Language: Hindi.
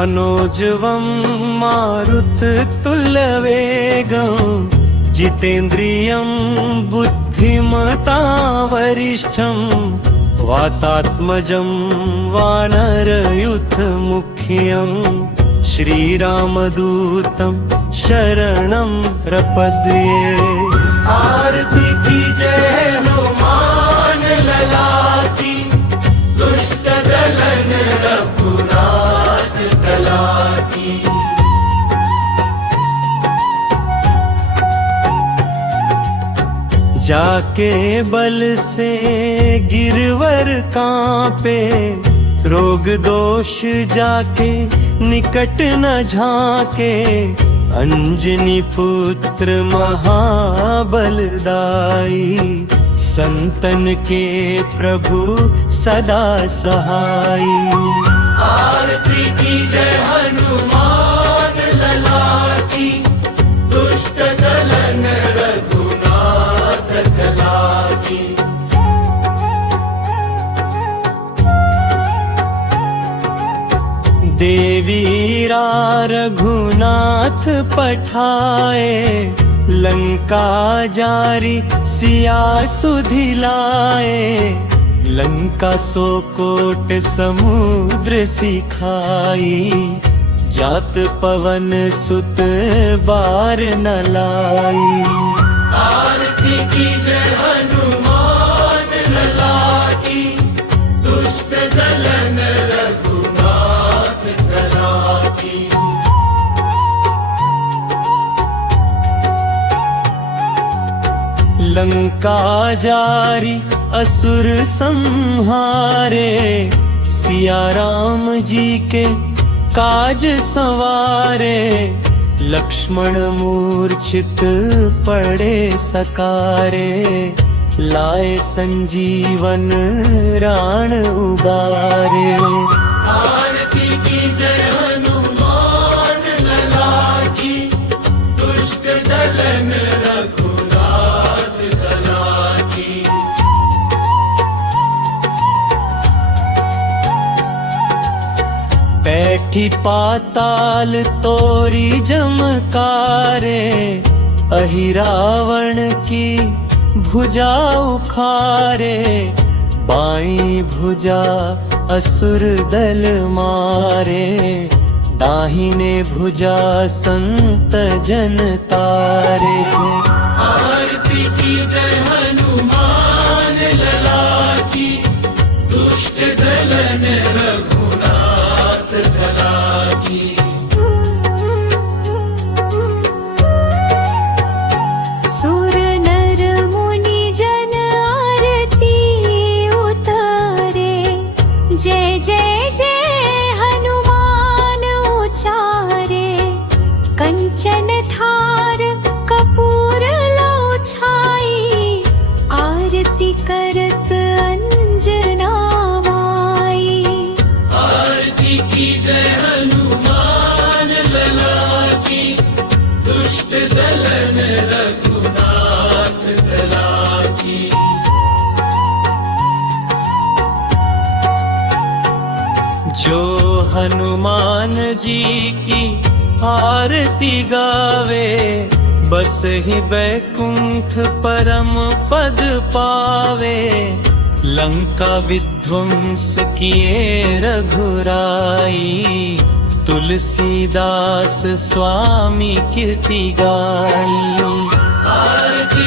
मनोजवं मारुततुल्यवेगं जितेन्द्रियं बुद्धिमतां वरिष्ठं वातात्मजं वानरयूथमुख्यं श्रीरामदूतं शरणं प्रपद्ये। आरती की जय हनुमान लला की, दुष्ट दलन रघुनाथ कला की। जाके बल से गिरवर कांपे, रोग दोष जाके निकट न झाके। अंजनी पुत्र महाबलदाई, संतन के प्रभु सदा सहाई। आरती की जय हनुमान लला की, दुष्ट दलन रघुनाथ कला की। देवीरा रघुनाथ पठाए, लंका जारी सिया सुधिलाए। लंका सो कोट समुद्र सिखाई, जात पवन सुत बार न लाई। आरती की जय हनुमान लला की, दुष्ट दलन रघुनाथ कला की। लंका जारी असुर संहारे, सिया राम जी के काज संवारे। लक्ष्मण मूर्छित पड़े सकारे, लाए संजीवन राण उबारे। आरती की जय हनुमान लला की, दुष्ट दलन रघुनाथ कला की। बैठी पाताल तोरी जमकारे, अहिरावण की भुजा उखारे। बाई भुजा असुर दल मारे, दाहिने भुजा संत जन तारे। आरती की जय हनुमान लला की, दुष्ट दलन रघुनाथ कला की। सुर नर मुनि जन आरती उतारे, जय जय जय हनुमान उचारे। कंचन थार कपूर लो छाई, आरती करत अंजना माई। आरती की जय हनुमान लला की, दुष्ट दलन रघुनाथ कला की। जो हनुमान जी की आरती गावे, बस ही बैकुंठ परम पद पावे। लंका विध्वंस किए रघुराई, तुलसीदास स्वामी कीर्ति गाई। आरती